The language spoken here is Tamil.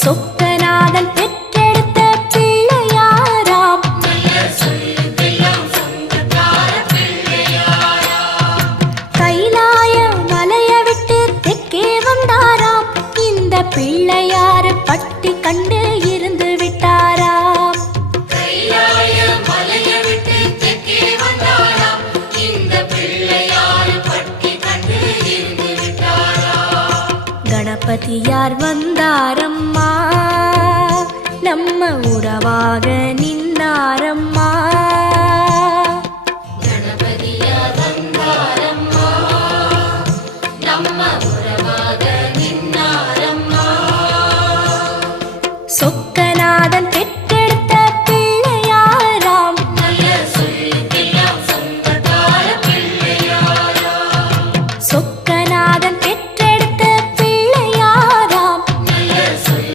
சொக்கநாதன் பெற்றெடுத்த பிள்ளையாராம். கைலாய மலைய விட்டு தெற்கே வந்தாராம். இந்த பிள்ளையாரு பட்டி கண்டு இருந்து விட்டாராம். கணபதியார் வந்தாரம்மா, நம்ம உறவாக நின்னாரம்மா. கணபதியார் வந்தாரம்மா, நம்ம உறவாக நின்னாரம்மா. சொக்க